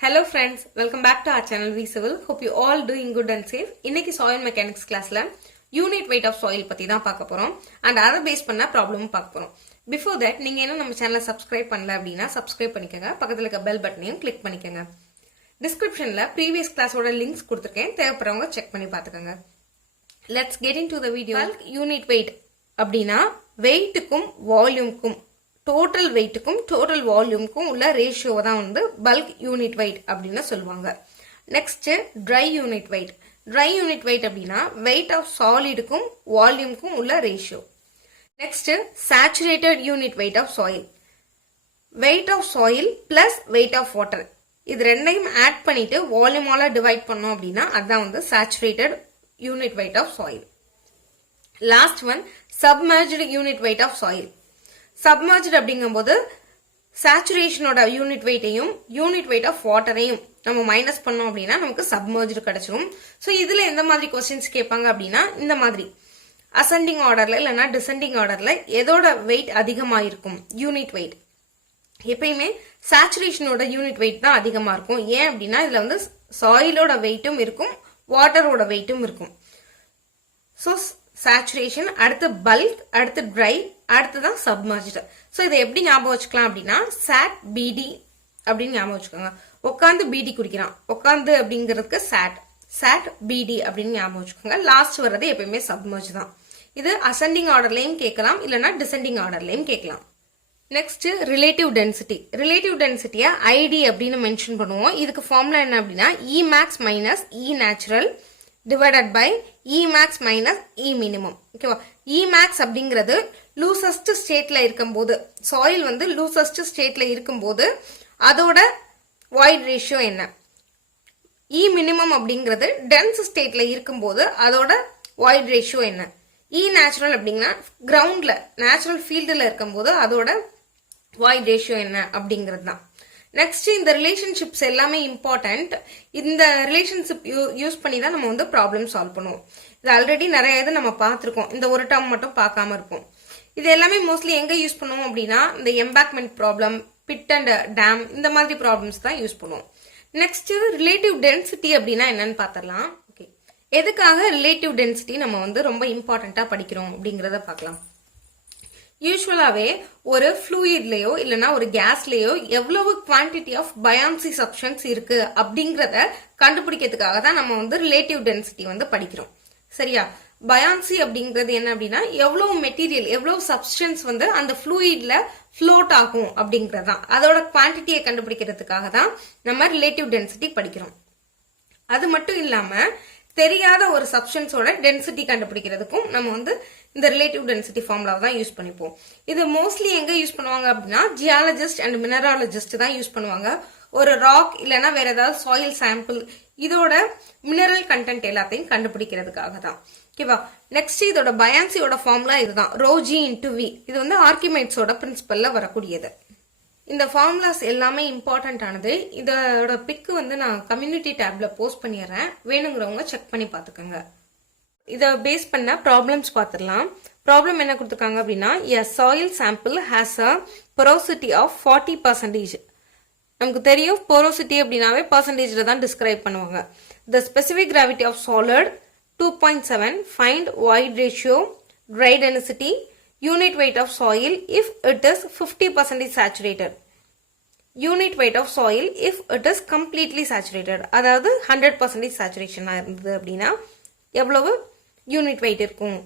Hello friends, welcome back to our channel VCivil. Hope you all doing good and safe. இன்னைக்கு soil mechanics classல unit weight of soil பத்தி தான் பார்க்க போறோம் and அதை base பண்ண ப்ராப்ளமும் பார்க்க போறோம். Before that நீங்க என்ன நம்ம சேனலை சப்ஸ்கிரைப் பண்ணல அப்படின்னா சப்ஸ்கிரைப் பண்ணிக்கங்க, பக்கத்துல இருக்க பெல் பட்டனையும் கிளிக் பண்ணிக்கங்க. டிஸ்கிரிப்ஷன்ல previous classோட லிங்க்ஸ் கொடுத்திருக்கேன், தேவைப்படுறவங்க செக் பண்ணி பார்த்துக்கங்க. Let's get into the video. Bulk unit weight அப்படின்னா வெயிட்டுக்கும் வால்யூம்க்கும் டோட்டல் வெயிட்டுக்கும் டோட்டல் வால்யூம்க்கும் உள்ள ரேஷியோவை தான் வந்து பல்க் யூனிட் வெயிட் அப்படின்னு சொல்லுவாங்க. Next dry unit weight. Dry unit weight அப்படின்னா வெயிட் ஆஃப் சாலிடுக்கும் வால்யூம்க்கும் உள்ள ratio. Next saturated unit weight of soil. Weight of soil plus weight of water இது ரெண்டையும் ஆட் பண்ணிட்டு வால்யூமால டிவைட் பண்ணோம் அப்படின்னா அதுதான் வந்து saturated unit weight of soil. Last one submerged unit weight of soil. Submerged அப்படிங்கும்போது சேச்சுரேஷனோட யூனிட் வெயிட்டையும் யூனிட் வெயிட் ஆஃப் வாட்டரையும் நம்ம மைனஸ் பண்ணோம் அப்படின்னா நமக்கு சப்மர்ஜ்டு கிடைச்சிரும். ஸோ இதுல எந்த மாதிரி கொஸ்டின்ஸ் கேட்பாங்க அப்படின்னா இந்த மாதிரி அசெண்டிங் ஆர்டர்ல இல்லைன்னா டிசெண்டிங் ஆர்டர்ல எதோட வெயிட் அதிகமா இருக்கும் யூனிட் வெயிட். எப்பயுமே சேச்சுரேஷனோட யூனிட் வெயிட் தான் அதிகமா இருக்கும். ஏன் அப்படின்னா இதுல வந்து சாயிலோட வெயிட்டும் இருக்கும், வாட்டரோட வெயிட்டும் இருக்கும். ஸோ சேச்சுரேஷன், அடுத்து பல்க், அடுத்து ட்ரை, அடுத்துதான் சப்மர்ஜ்டு. ஸோ இதை எப்படி ஞாபகம் வச்சுக்கலாம் அப்படின்னா சாட் பிடி அப்படின்னு ஞாபகம் வச்சுக்கோங்க. உட்காந்து பிடி குடிக்கிறான், உட்காந்து அப்படிங்கிறதுக்கு சாட், சாட் பிடி அப்படின்னு ஞாபகம் வச்சுக்கோங்க. லாஸ்ட் வர்றது எப்பயுமே சப்மர்ஜ் தான். இது அசெண்டிங் ஆர்டர்லயும் கேட்கலாம், இல்லைன்னா டிசெண்டிங் ஆர்டர்லயும் கேட்கலாம். Next relative density. ரிலேட்டிவ் டென்சிட்டியை ஐடி அப்படின்னு மென்ஷன் பண்ணுவோம். இதுக்கு ஃபார்முலா என்ன அப்படின்னா E max minus E natural divided by E max minus E minimum. ஓகேவா? E max அப்படிங்கிறது லூசஸ்ட் ஸ்டேட்ல இருக்கும்போது, சாயில் வந்து லூசஸ்ட் ஸ்டேட்ல இருக்கும்போது அதோட வாய்ட் ரேஷியோ என்ன. E minimum அப்படிங்கிறது டென்ஸ் ஸ்டேட்ல இருக்கும்போது அதோட வாய்ட் ரேஷியோ என்ன. E நேச்சுரல் அப்படிங்கன்னா கிரவுண்ட்ல நேச்சுரல் ஃபீல்டுல இருக்கும்போது அதோட வாய்ட் ரேஷியோ என்ன அப்படிங்கிறது தான். நெக்ஸ்ட் இந்த ரிலேஷன்ஷிப்ஸ் எல்லாமே இம்பார்ட்டன்ட். இந்த ரிலேஷன்ஷிப் யூஸ் பண்ணி தான் நம்ம வந்து ப்ராப்ளம் சால்வ் பண்ணுவோம். இது ஆல்ரெடி நிறைய இது நம்ம பார்த்துருக்கோம், இந்த ஒரு டேர்ம் மட்டும் பார்க்காம இருப்போம். இது எல்லாமே மோஸ்ட்லி எங்க யூஸ் பண்ணுவோம் அப்படின்னா இந்த embankment problem, bit and dam, இந்த மாதிரி ப்ராப்ளம்ஸ் தான் யூஸ் பண்ணுவோம். நெக்ஸ்ட் ரிலேட்டிவ் டென்சிட்டி அப்படின்னா என்னன்னு பார்த்துடலாம். ஓகே, எதுக்காக ரிலேட்டிவ் டென்சிட்டி நம்ம வந்து ரொம்ப இம்பார்ட்டண்டா படிக்கிறோம் அப்படிங்கறத பார்க்கலாம். யூஸ்வலாவே ஒரு ஃப்ளூயிட்லயோ இல்லைன்னா ஒரு கேஸ்லயோ எவ்வளவு குவான்டிட்டி ஆஃப் பயான்சி சப்ஸ்டன்ஸ் இருக்கு அப்படிங்கறத கண்டுபிடிக்கிறதுக்காக தான் நம்ம வந்து ரிலேட்டிவ் டென்சிட்டி வந்து படிக்கிறோம். சரியா? பயான்சி அப்படிங்கிறது என்ன அப்படின்னா எவ்வளவு மெட்டீரியல், எவ்வளவு சப்ஸ்டன்ஸ் வந்து அந்த ஃப்ளூயிட்ல ஃப்ளோட் ஆகும் அப்படிங்கிறது தான். அதோட குவான்டிட்டியை கண்டுபிடிக்கிறதுக்காக தான் நம்ம ரிலேட்டிவ் டென்சிட்டி படிக்கிறோம். அது மட்டும் இல்லாம தெரியாத ஒரு சப்ஸ்டன்ஸோட டென்சிட்டி கண்டுபிடிக்கிறதுக்கும் நம்ம வந்து இந்த ரிலேட்டிவ் டென்சிட்டி ஃபார்முலாவை தான் யூஸ் பண்ணிப்போம். இது மோஸ்ட்லி எங்க யூஸ் பண்ணுவாங்க அப்படின்னா ஜியாலஜிஸ்ட் அண்ட் மினராலஜிஸ்ட் தான் யூஸ் பண்ணுவாங்க. ஒரு ராக் இல்லைன்னா வேற ஏதாவது சாயில் சாம்பிள் இதோட மினரல் கண்டென்ட் எல்லாத்தையும் கண்டுபிடிக்கிறதுக்காக தான். ஓகேவா? நெக்ஸ்ட் இதோட பயான்சியோட ஃபார்முலா இதுதான், ρg × v. இது வந்து ஆர்கிமைட்ஸோட பிரின்சிபல்ல வரக்கூடியது. இந்த ஃபார்முலாஸ் எல்லாமே இம்பார்ட்டன்ட் ஆனது. இதோட பிக்கு வந்து நான் கம்யூனிட்டி டேப்ல போஸ்ட் பண்ணிடுறேன், வேணுங்கிறவங்க செக் பண்ணி பார்த்துக்கோங்க. இதை பேஸ் பண்ண ப்ராப்ளம்ஸ் பார்த்துடலாம். ப்ராப்ளம் என்ன கொடுத்துருக்காங்க அப்படின்னா a soil sample has a porosity of 40%. நமக்கு தெரியும் porosity அப்படின்னாவே பர்சன்டேஜ்ல தான் டிஸ்கிரைப் பண்ணுவாங்க. the specific gravity of solid 2.7, find void ratio, dry density, unit weight of soil if it is 50% saturated, unit weight of soil if it is completely saturated. அதாவது 100% saturation இருந்தது அப்படின்னா எவ்வளவு unit wait இருக்கும்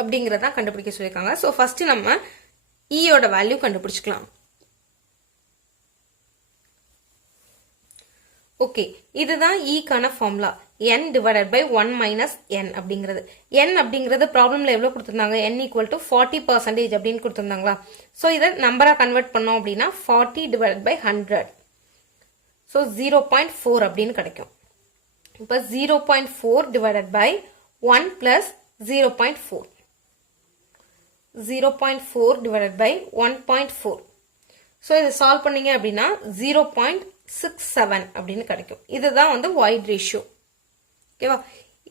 அப்படிங்கறத கண்டுபிடிக்க சொல்லியிருக்காங்க. So first நம்ம ஈயோட value கண்டுபிடிச்சுக்கலாம். Okay, இதுதான் ஈக்கான formula, n divided by 1 minus n அப்படிங்கிறது. n அப்படிங்கிறது ப்ராப்ளம்ல எவ்வளவு கொடுத்திருந்தாங்க, n equal to 40% அப்படின்னு கொடுத்திருந்தாங்களா. ஸோ இதை நம்பரா கன்வெர்ட் பண்ணோம் அப்படின்னா 40 divided by 100, ஸோ 0.4 அப்படின்னு கிடைக்கும். இப்போ 0.4 divided by 1 plus 0.4, 0.4 divided by 1.4. So இதை சால்வ் பண்ணீங்க அப்படின்னா 0.67 அப்படின்னு கிடைக்கும். இதுதான் வந்து வாய்ட் ரேஷியோ. ஓகேவா?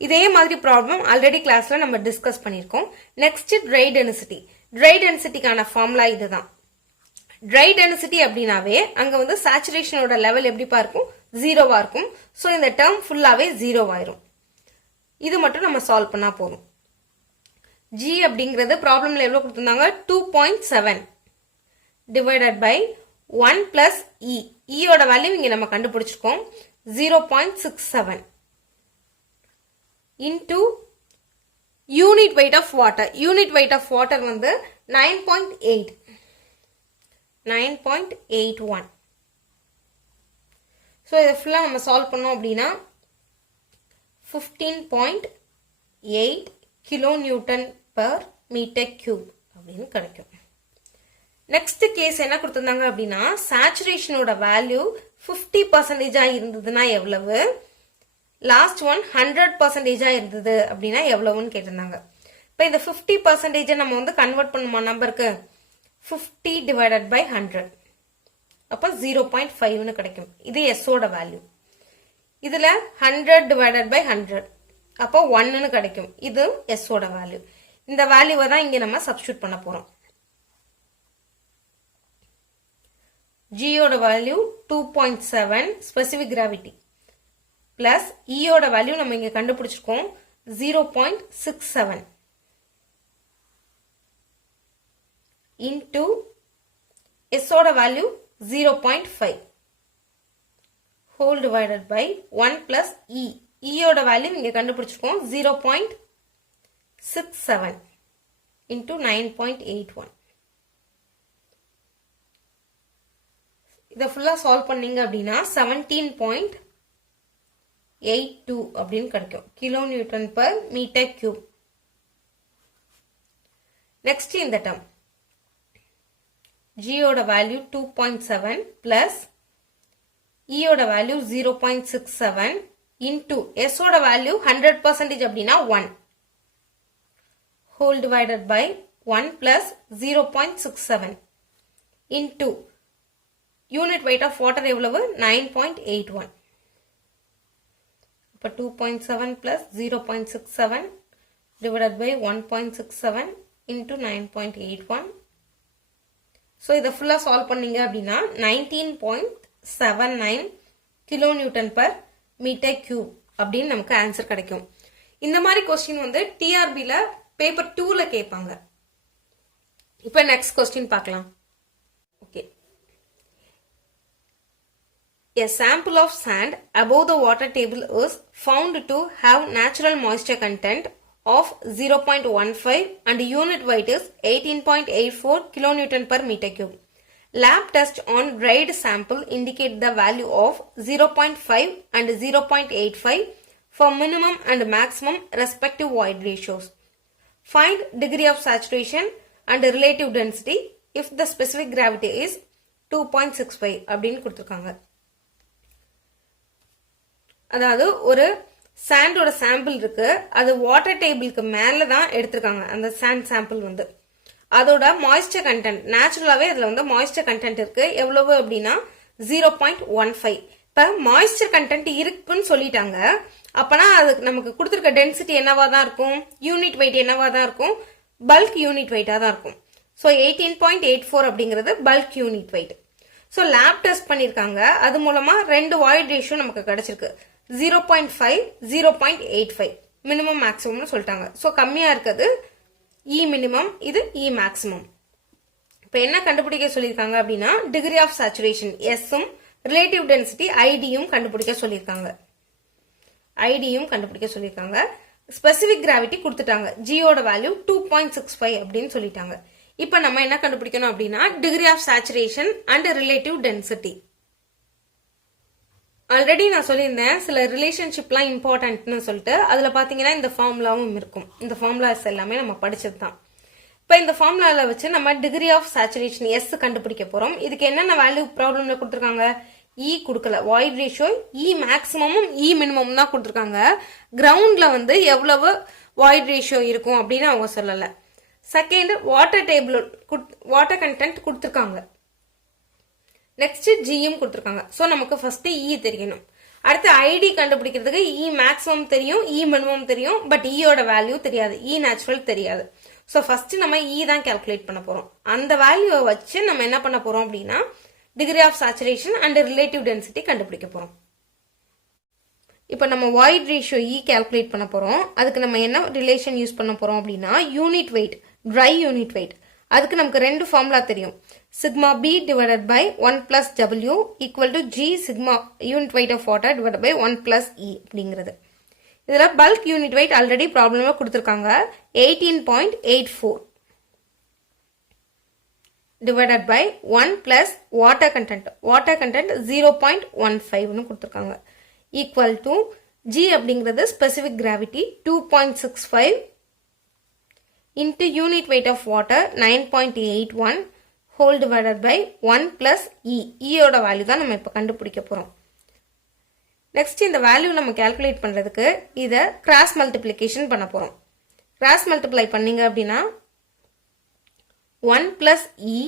இதே மாதிரி ப்ராப்ளம் ஆல்ரெடி கிளாஸ்ல நம்ம டிஸ்கஸ் பண்ணியிருக்கோம். Next dry density. ட்ரை டென்சிட்டிக்கான ஃபார்முலா இதுதான். ட்ரை டென்சிட்டி அப்படின்னாவே அங்க வந்து சேச்சுரேஷனோட லெவல் எப்படிப்பா இருக்கும், ஜீரோவா இருக்கும். ஸோ இந்த டேர்ம் ஃபுல்லாவே ஜீரோவாயிரும். இது மட்டும் நம்ம சால்வ் பண்ணா போதும். G அப்படிங்கிறது ப்ராப்ளம்ல எவ்வளவு கொடுத்திருந்தாங்க, 2.7 டிவைடட் பை 1 பிளஸ் E. ஈயோட வேல்யூ இங்க நம்ம கண்டுபிடிச்சிருக்கோம் 0.67 into unit weight of water. Unit weight of water வந்து 9.81. ஸோ இதை ஃபுல்லாக நம்ம சால்வ் பண்ணோம் அப்படின்னா 15.8 kilo newton per metre cube அப்படின்னு கிடைக்கும். நெக்ஸ்ட் கேஸ் என்ன கொடுத்திருந்தாங்க அப்படின்னா, சேச்சுரேஷனோட வேல்யூ 50% இருந்ததுன்னா எவ்வளவு, லாஸ்ட் ஒன் 100% இருந்தது அப்படின்னா எவ்வளவுன்னு கேட்டிருந்தாங்க. இப்போ இந்த 50% நம்ம வந்து கன்வெர்ட் பண்ணுமா நம்பருக்கு, 50 டிவைடட் பை 100, அப்போ 0.5ன்னு கிடைக்கும். இது எஸ்ஸோட வேல்யூ. இதுல 100 டிவைடட் பை 100, அப்போ 1ன்னு கிடைக்கும். இது எஸ்ஸோட வேல்யூ. இந்த வேல்யூவை தான் இங்க நம்ம சப்ஸ்டியூட் பண்ண போறோம். Gயோட வேல்யூ 2.7 ஸ்பெசிபிக் கிராவிட்டி பிளஸ் Eயோட வேல்யூ நம்ம இங்க கண்டுபிடிச்சிருக்கோம் 0.67 இன்டூ எஸ்ஸோட value 0.5 whole divided by 1 plus E. ஈயோட வேல்யூ இங்க கண்டுபிடிச்சிருக்கோம் 0.67 இன்டூ 9.81. இதை ஃபுல்லா சால்வ் பண்ணீங்க அப்படின்னா 17.82 அப்படின்னு கிடைக்கும் kilo newton per metre cube. Next இந்த டேர்ம் Gயோட வேல்யூ 2.7 பிளஸ் Eயோட வேல்யூ 0.67 இன்டூ எஸ்ஸோட வேல்யூ 100% அப்படின்னா 1 whole divided by 1 plus 0.67 into unit weight of water எவ்வளவு, 9.81. இப்போ 2.7 plus 0.67 divided by 1.67 into 9.81. So இதை ஃபுல்லாக சால்வ் பண்ணீங்க அப்படின்னா 19.79 kilo newton per metre cube அப்படின்னு நமக்கு ஆன்சர் கிடைக்கும். இந்த மாதிரி கொஸ்டின் வந்து டிஆர்பில பேப்பர் 2ல கேட்பாங்க. இப்போ நெக்ஸ்ட் கொஸ்டின் பார்க்கலாம். Okay, a sample of sand above the water table is found to have natural moisture content of 0.15 and unit weight is 18.84 kilonewton per meter cube. Lab test on dried sample indicate the value of 0.5 and 0.85 for minimum and maximum respective void ratios. Find degree of saturation and relative density if the specific gravity is 2.65 அப்படின்னு கொடுத்திருக்காங்க. அதாவது ஒரு சாண்டோட sample இருக்கு, அது water டேபிளுக்கு மேல தான் எடுத்திருக்காங்க. அந்த சாண்ட் சாம்பிள் வந்து அதோட மாய்ஸ்சர் கண்டென்ட் நேச்சுரலாவே அதுல வந்து மாய்ஸ்சர் கண்டென்ட் இருக்கு. எவ்வளவு அப்படின்னா 0.15. இப்ப மாய்ஸ்சர் கண்டென்ட் இருக்குன்னு சொல்லிட்டாங்க, அப்பனா அதுக்கு நமக்கு கொடுத்திருக்க டென்சிட்டி என்னவா தான் இருக்கும், யூனிட் வெயிட் என்னவா தான் இருக்கும், பல்க் யூனிட் வெயிட்டா தான் இருக்கும். ஸோ 18.84 அப்படிங்கிறது bulk unit wait. So lab test பண்ணிருக்காங்க, அது மூலமா 2 வாய்ட் ரேஷியோ நமக்கு கிடைச்சிருக்கு. 0.5 0.85 மினிமம் மேக்ஸிமம்னு சொல்லிட்டாங்க. ஸோ கம்மியா இருக்குது இ மினிமம், இது இ மேக்ஸிமம். இப்போ என்ன கண்டுபிடிக்க சொல்லியிருக்காங்க அப்படின்னா டிகிரி ஆஃப் சேச்சுரேஷன் எஸ்ஸும் ரிலேட்டிவ் டென்சிட்டி ஐடியும் கண்டுபிடிக்க சொல்லியிருக்காங்க. ஸ்பெசிபிக் கிராவிட்டி கொடுத்துட்டாங்க, ஜியோட வேல்யூ 2.65 அப்படின்னு சொல்லிட்டாங்க. இப்போ நம்ம என்ன கண்டுபிடிக்கணும் அப்படின்னா degree of saturation and relative density. Already நான் சொல்லியிருந்தேன் சில ரிலேஷன்ஷிப்லாம் இம்பார்ட்டன்ட்னு சொல்லிட்டு, அதுல பாத்தீங்கன்னா இந்த ஃபார்முலாவும் இருக்கும். இந்த ஃபார்முலாஸ் எல்லாமே நம்ம படிச்சது தான். இப்போ இந்த ஃபார்முலால வச்சு நம்ம டிகிரி ஆஃப் சேச்சுரேஷன் எஸ் கண்டுபிடிக்க போறோம். இதுக்கு என்னென்ன வேல்யூ ப்ராப்ளம்ல கொடுத்துருக்காங்க, இ கொடுக்கல, வாய்ட் ரேஷியோ இ மேக்ஸிமமும் இ மினிமம் தான் கொடுத்துருக்காங்க. கிரவுண்ட்ல வந்து எவ்வளவு வாய்ட் ரேஷியோ இருக்கும் அப்படின்னு அவங்க சொல்லல. Second water table water content கொடுத்துருக்காங்க. நெக்ஸ்ட் ஜியும் கொடுத்துருக்காங்க. ஸோ நமக்கு ஃபர்ஸ்ட் இ தெரியணும். அடுத்து ஐடி கண்டுபிடிக்கிறதுக்கு இ மேக்ஸிமம் தெரியும், இ மினிமம் தெரியும், பட் இயோட வேல்யூ தெரியாது, இ நேச்சுரல் தெரியாது. ஸோ ஃபர்ஸ்ட் நம்ம இ தான் கால்குலேட் பண்ண போறோம். அந்த வேல்யூவை வச்சு நம்ம என்ன பண்ண போறோம் அப்படின்னா degree of saturation and relative density கண்டுபிடிக்க போறோம். இப்போ நம்ம வாய்ட் ரேஷியோ இ கால்குலேட் பண்ண போறோம். அதுக்கு நம்ம என்ன ரிலேஷன் யூஸ் பண்ண போறோம் அப்படின்னா unit weight, dry unit weight. அதுக்கு நமக்கு ரெண்டு ஃபார்முலா தெரியும். Sigma B divided by 1 plus W equal to G sigma unit weight of water divided by 1 plus E அப்படிங்கிறது. இதில் பல்க் யூனிட் வெயிட் ஆல்ரெடி ப்ராப்ளமாக கொடுத்துருக்காங்க 18.84 divided by 1 plus water content 0.15 கொடுத்துருக்காங்க equal to G அப்படிங்கிறது specific gravity 2.65 into unit weight of water 9.81 whole divided by 1 plus E. யோட value தான் நம்ம இப்போ கண்டுபிடிக்க போகிறோம். நெக்ஸ்ட் இந்த வேல்யூ நம்ம கால்குலேட் பண்ணுறதுக்கு இதை கிராஸ் மல்டிப்ளிகேஷன் பண்ண போகிறோம். கிராஸ் மல்டிப்ளை பண்ணீங்க அப்படின்னா 1 plus E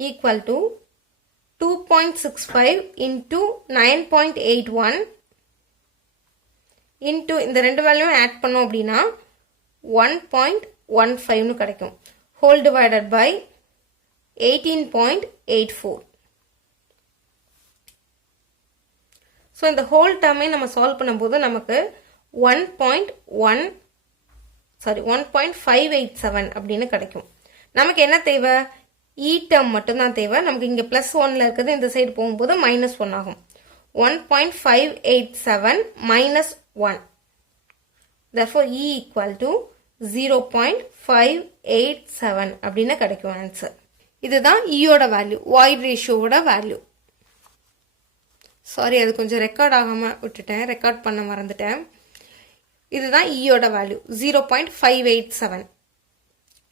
equal to 2.65 into 9.81 into இந்த ரெண்டு வேல்யூவும் ஆட் பண்ணோம் அப்படின்னா 1.15 கிடைக்கும். whole divided by 18.84. ஸோ இந்த ஹோல் டேர்மே நம்ம சால்வ் பண்ணும்போது நமக்கு 1.587 அப்படின்னு கிடைக்கும். நமக்கு என்ன தேவை? இ டேர்ம் மட்டும்தான் தேவை. நமக்கு இங்கே +1 இருக்குது, இந்த சைடு போகும்போது -1 ஆகும். 1.587 minus 1. Therefore E equal to 0.587 அப்படின்னு கிடைக்கும் ஆன்சர். இதுதான் ஈயோட வேல்யூ, வாய்ட் ரேஷியோட வேல்யூ. சாரி, அது கொஞ்சம் ரெக்கார்ட் ஆகாமல் விட்டுட்டேன், ரெக்கார்ட் பண்ண மறந்துட்டேன். இதுதான் ஈயோட வேல்யூ 0.587.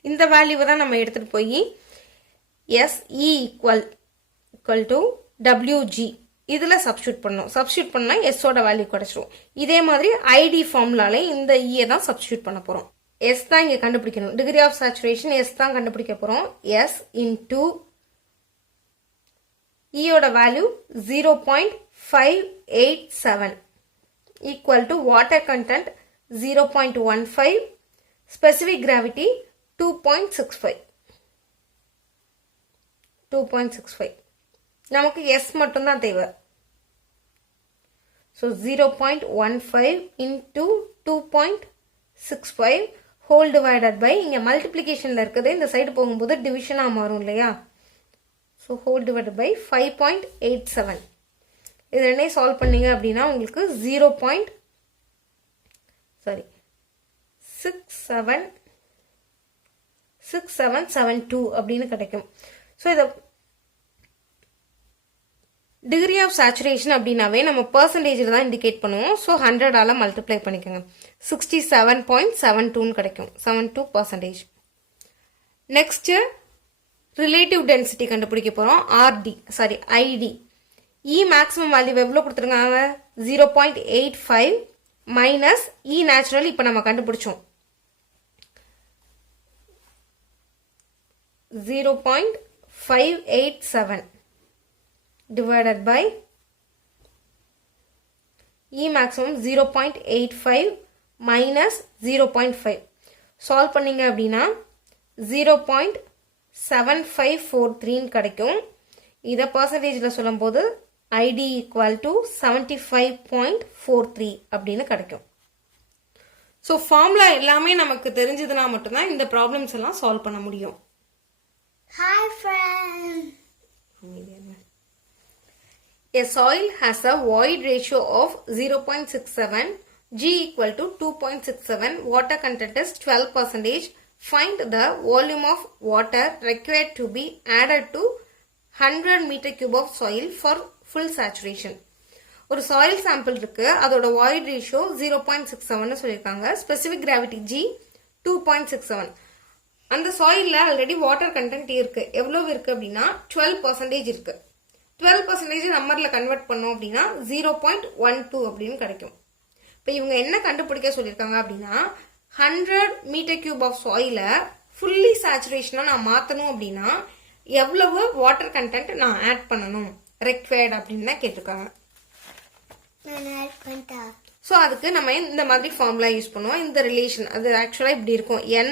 இந்த வேல்யூவை தான் நம்ம எடுத்துகிட்டு போய் SE equal to WG இதில் சப்ஸ்டியூட் பண்ணணும். சப்ஸ்டியூட் பண்ணால் எஸ்ஸோட வேல்யூ கிடைச்சிரும். இதே மாதிரி ஐடி ஃபார்முலாலே இந்த ஈயை தான் சப்ஸ்டியூட் பண்ண போகிறோம். எஸ் தான் இங்கே கண்டுபிடிக்கணும். டிகிரி ஆஃப் சேச்சுரேஷன் எஸ் தான் கண்டுபிடிக்க போகிறோம். எஸ் இன்டூ ஈயோட value 0.587 equal to water content 0.15, specific gravity 2.65. நமக்கு S மட்டும்தான் தேவை. So 0.15 into 2.65 whole divided by இங்க மல்டிப்ளிகேஷன்ல இருக்குது, இந்த சைடு போகும்போது டிவிஷனா மாறும் இல்லையா? So whole divided by 5.87. இது ரெண்டையும் சால்வ் பண்ணீங்க அப்படின்னா உங்களுக்கு 6772 அப்படின்னு கிடைக்கும். ஸோ இதை டிகிரி ஆஃப் சேச்சுரேஷன் அப்படின்னாவே நம்ம பர்சன்டேஜில் தான் இண்டிகேட் பண்ணுவோம். ஸோ 100ஆல மல்டிப்ளை பண்ணிக்கோங்க. 67.72 கிடைக்கும். 72%. நெக்ஸ்ட் ரிலேட்டிவ் டென்சிட்டி கண்டுபிடிக்க போகிறோம். ஐடி. இ மேக்ஸிமம் வேல்யூ எவ்வளோ கொடுத்துருக்காங்க? 0.85 மைனஸ் இ நேச்சுரல் இப்போ நம்ம கண்டுபிடிச்சோம் 0.587 divided by E maximum 0.85 minus 0.5. Solve பண்ணீங்க அப்படின்னா 0.7543 கிடைக்கும். இதை பர்சன்டேஜில் சொல்லும் போது ID equal to 75.43 அப்படின்னு கிடைக்கும். ஸோ ஃபார்முலா எல்லாமே நமக்கு தெரிஞ்சதுன்னா மட்டும்தான் இந்த ப்ராப்ளம்ஸ் எல்லாம் சால்வ் பண்ண முடியும். Hi friends. A soil has a void ratio of 0.67, G equal to 2.67, water content is 12%. Find the volume of water required to be added to 100 meter cube of soil for full saturation. ஒரு soil sample இருக்கு, அதோட void ratio 0.67 சொல்லிருக்காங்க. Specific gravity G 2.67. அந்த சாயில்ல already water content இருக்கு. எவ்வளவு இருக்கு அப்படின்னா 12% இருக்கு. 12% நம்பர்ல கன்வெர்ட் பண்ணோம் அப்படின்னா 0.12 அப்படின்னு கிடைக்கும். இப்போ இவங்க என்ன கண்டுபிடிக்க சொல்லியிருக்காங்க அப்படின்னா 100 மீட்டர் கியூப் ஆஃப் சாயில ஃபுல்லி சேச்சுரேஷனா நான் மாத்தணும் அப்படின்னா எவ்வளவு வாட்டர் கண்டென்ட் நான் ஆட் பண்ணணும் ரெக்வயர்ட் அப்படின்னு தான் கேட்டிருக்காங்க. ஸோ அதுக்கு நம்ம இந்த மாதிரி ஃபார்முலா யூஸ் பண்ணுவோம். இந்த ரிலேஷன் அது ஆக்சுவலாக இப்படி இருக்கும், n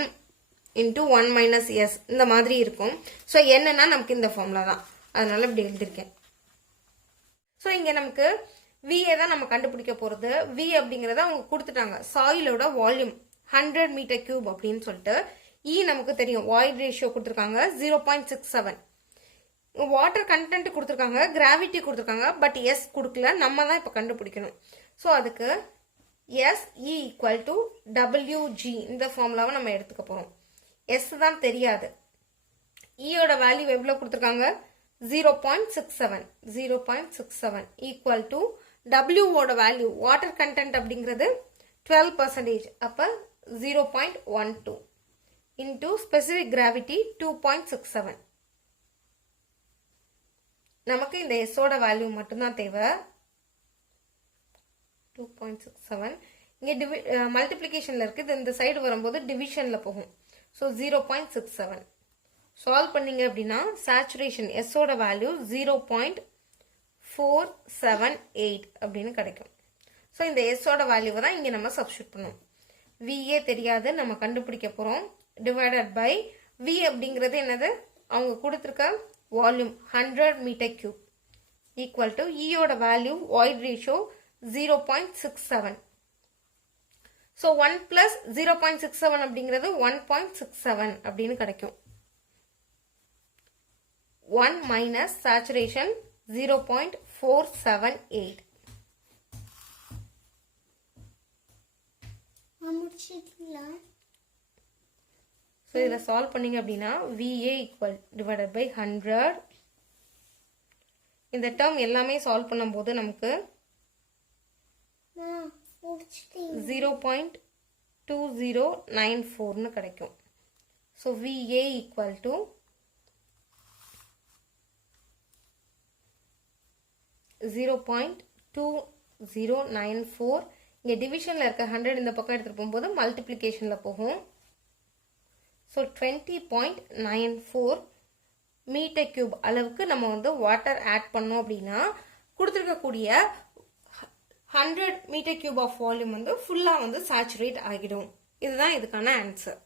இன்டூ 1 மைனஸ் எஸ் இந்த மாதிரி இருக்கும். ஸோ என்னன்னா நமக்கு இந்த ஃபார்முலா தான், அதனால இப்படி எழுதியிருக்கேன். ஸோ இங்கே நமக்கு விஏ தான் நம்ம கண்டுபிடிக்க போகிறது. வி அப்படிங்கிறத அவங்க கொடுத்துட்டாங்க, சாயிலோட வால்யூம் 100 மீட்டர் கியூப் அப்படின்னு சொல்லிட்டு. இ நமக்கு தெரியும், வாய்ட் ரேஷியோ கொடுத்துருக்காங்க 0.67. வாட்டர் கண்டென்ட் கொடுத்துருக்காங்க, கிராவிட்டி கொடுத்துருக்காங்க, பட் எஸ் கொடுக்கல. நம்ம தான் இப்போ கண்டுபிடிக்கணும். ஸோ அதுக்கு S e equal to WG இந்த ஃபார்முலாவை நம்ம எடுத்துக்க போகிறோம். எஸ் தான் தெரியாது. இயோட வேல்யூ எவ்வளோ கொடுத்துருக்காங்க, 0.67. 0.67 ஈக்குவல் டு டபிள்யூவோட வேல்யூ வாட்டர் கண்டென்ட் அப்படிங்கிறது 12%. அப்போ 0.12 இன்டூ ஸ்பெசிபிக் கிராவிட்டி 2.67. நமக்கு இந்த எஸ்ஸோட வேல்யூ மட்டும்தான் தேவை, 2.67. இங்கே மல்டிப்ளிகேஷனில் இருக்குது, இந்த சைடு வரும்போது டிவிஷனில் போகும். ஸோ 0.67 சால்வ் பண்ணீங்க அப்படின்னா சேச்சுரேஷன் எஸ்ஸோட வேல்யூ 0.478 அப்படின்னு கிடைக்கும். ஸோ இந்த எஸ்ஸோட வேல்யூவை தான் இங்கே நம்ம சப்ஸ்டியூட் பண்ணுவோம். விஏ தெரியாது, நம்ம கண்டுபிடிக்க போகிறோம். டிவைடட் பை வி அப்படிங்கிறது என்னது, அவங்க கொடுத்துருக்க volume 100 metre cube equal to இயோட value void ratio 0.67. So 1 plus 0.67 அப்படிங்கிறது 1.67 அப்படின்னு கிடைக்கும். 1 மைனஸ் சேச்சுரேஷன் 0.478. ஸோ இதில் சால்வ் பண்ணீங்க அப்படின்னா விஏ ஈக்குவல் டிவைடட் பை 100. இந்த டேர்ம் எல்லாமே சால்வ் பண்ணும்போது நமக்கு 0.2094 கிடைக்கும். So VA equal to 0.2094. இங்கே டிவிஷனில் இருக்க 100 இந்த பக்கம் எடுத்துகிட்டு போகும்போது மல்டிப்ளிகேஷனில் போகும். ஸோ 20.94 மீட்டர் கியூப் அளவுக்கு நம்ம வந்து வாட்டர் ஆட் பண்ணோம் அப்படின்னா கொடுத்துருக்கக்கூடிய 100 மீட்டர் கியூப் ஆஃப் வால்யூம் வந்து ஃபுல்லாக வந்து சேச்சுரேட் ஆகிடும். இதுதான் இதுக்கான ஆன்சர்.